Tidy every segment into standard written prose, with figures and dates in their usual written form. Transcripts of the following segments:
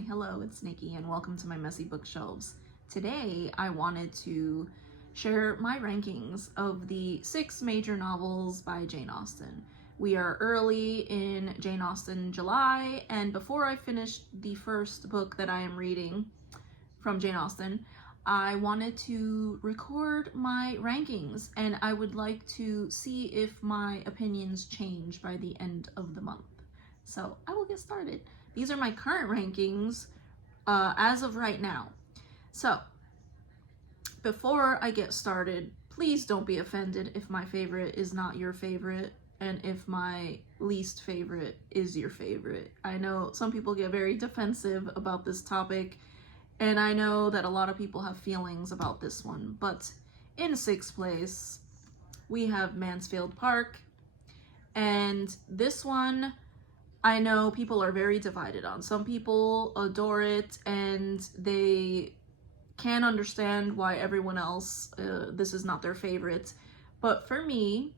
Hi, hello, it's Nikki and welcome to my messy bookshelves. Today I wanted to share my rankings of the 6 major novels by Jane Austen. We are early in Jane Austen July, and before I finish the first book that I am reading from Jane Austen, I wanted to record my rankings, and I would like to see if my opinions change by the end of the month. So I will get started. These are my current rankings as of right now. So before I get started, please don't be offended if my favorite is not your favorite and if my least favorite is your favorite. I know some people get very defensive about this topic, and I know that a lot of people have feelings about this one, but in 6th place, we have Mansfield Park, and this one I know people are very divided on. Some people adore it and they can't understand why everyone else, this is not their favorite. But for me,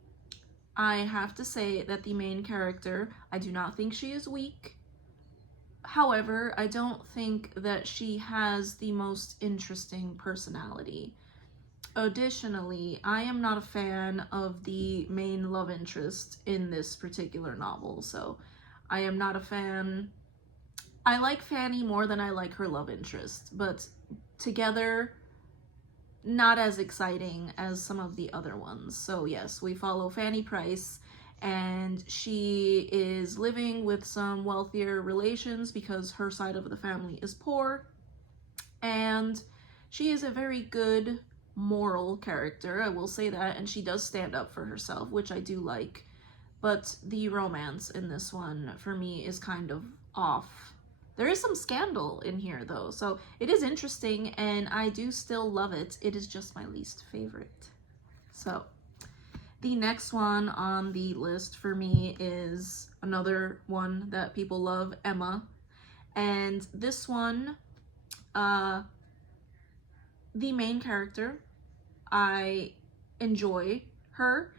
I have to say that the main character, I do not think she is weak. However, I don't think that she has the most interesting personality. Additionally, I am not a fan of the main love interest in this particular novel, so I am not a fan. I like Fanny more than I like her love interest, but together, not as exciting as some of the other ones. So yes, we follow Fanny Price, and she is living with some wealthier relations because her side of the family is poor, and she is a very good moral character, I will say that, and she does stand up for herself, which I do like. But the romance in this one, for me, is kind of off. There is some scandal in here, though, so it is interesting, and I do still love it. It is just my least favorite. So, the next one on the list for me is another one that people love, Emma. And this one, the main character, I enjoy her,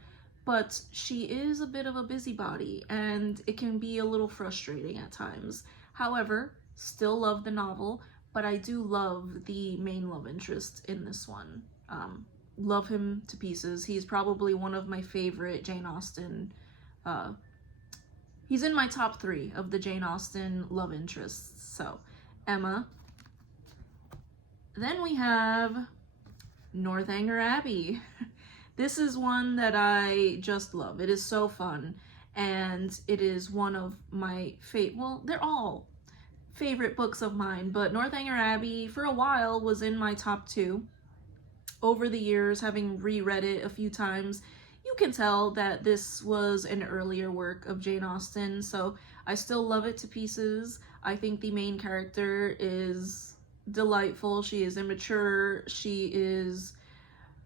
but she is a bit of a busybody and it can be a little frustrating at times. However, still love the novel, but I do love the main love interest in this one. Love him to pieces. He's probably one of my favorite Jane Austen. He's in my top 3 of the Jane Austen love interests. So, Emma. Then we have Northanger Abbey. This is one that I just love. It is so fun, and it is one of my well, they're all favorite books of mine, but Northanger Abbey for a while was in my top 2. Over the years, having reread it a few times, you can tell that this was an earlier work of Jane Austen, so I still love it to pieces. I think the main character is delightful. She is immature. She is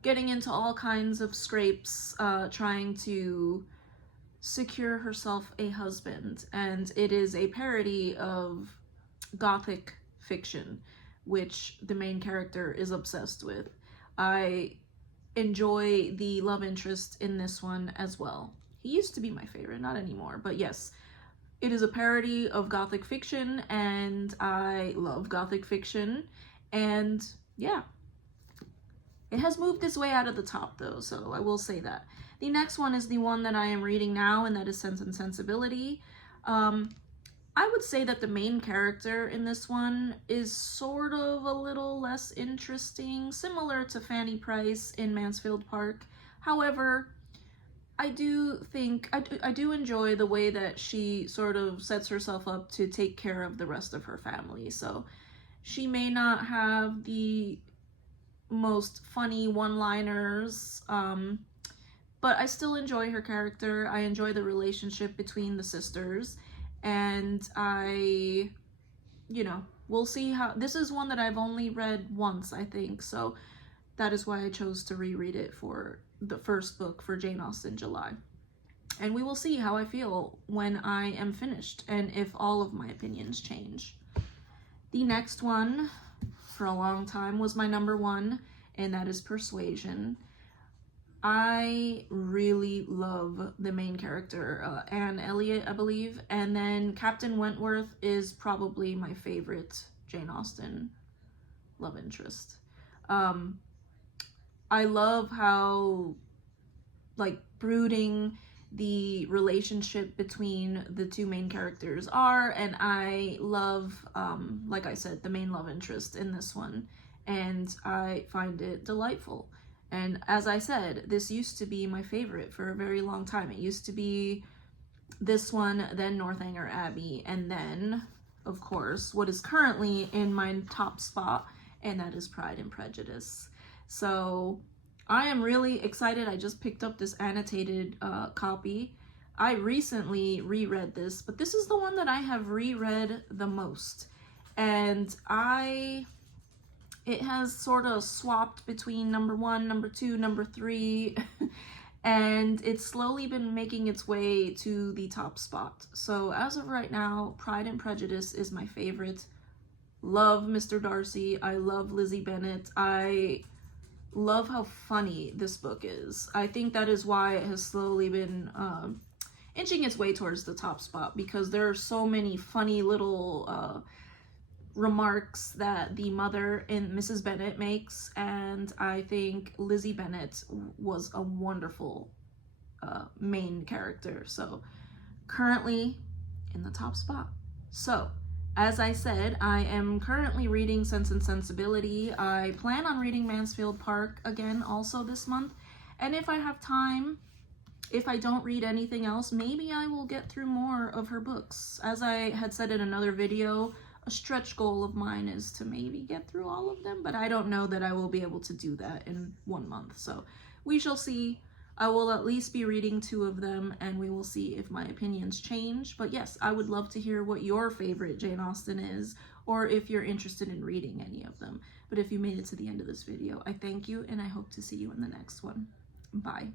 getting into all kinds of scrapes, trying to secure herself a husband. And it is a parody of Gothic fiction, which the main character is obsessed with. I enjoy the love interest in this one as well. He used to be my favorite, not anymore, but yes, it is a parody of Gothic fiction, and I love Gothic fiction, and yeah. It has moved its way out of the top, though, so I will say that. The next one is the one that I am reading now, and that is Sense and Sensibility. I would say that the main character in this one is sort of a little less interesting, similar to Fanny Price in Mansfield Park. However, I do enjoy the way that she sort of sets herself up to take care of the rest of her family. So she may not have the most funny one-liners, but I still enjoy her character. I enjoy the relationship between the sisters, and we'll see how. This is one that I've only read once, I think, so that is why I chose to reread it for the first book for Jane Austen July. And we will see how I feel when I am finished, and if all of my opinions change. The next one, for a long time, was my number 1, and that is Persuasion. I really love the main character, Anne Elliot, I believe, and then Captain Wentworth is probably my favorite Jane Austen love interest. I love how, like, brooding the relationship between the two main characters are, and I love, like I said, the main love interest in this one, and I find it delightful. And as I said, this used to be my favorite for a very long time. It used to be this one, then Northanger Abbey, and then, of course, what is currently in my top spot, and that is Pride and Prejudice. So I am really excited. I just picked up this annotated copy. I recently reread this, but this is the one that I have reread the most. And it has sort of swapped between number 1, number 2, number 3, and it's slowly been making its way to the top spot. So as of right now, Pride and Prejudice is my favorite. Love Mr. Darcy. I love Lizzie Bennet. I love how funny this book is. I think that is why it has slowly been inching its way towards the top spot, because there are so many funny little remarks that the mother in Mrs. Bennet makes, and I think Lizzie Bennet was a wonderful main character. So currently in the top spot. So as I said, I am currently reading Sense and Sensibility. I plan on reading Mansfield Park again also this month, and if I have time, if I don't read anything else, maybe I will get through more of her books. As I had said in another video, a stretch goal of mine is to maybe get through all of them, but I don't know that I will be able to do that in 1 month. So we shall see. I will at least be reading 2 of them, and we will see if my opinions change. But yes, I would love to hear what your favorite Jane Austen is, or if you're interested in reading any of them. But if you made it to the end of this video, I thank you, and I hope to see you in the next one. Bye.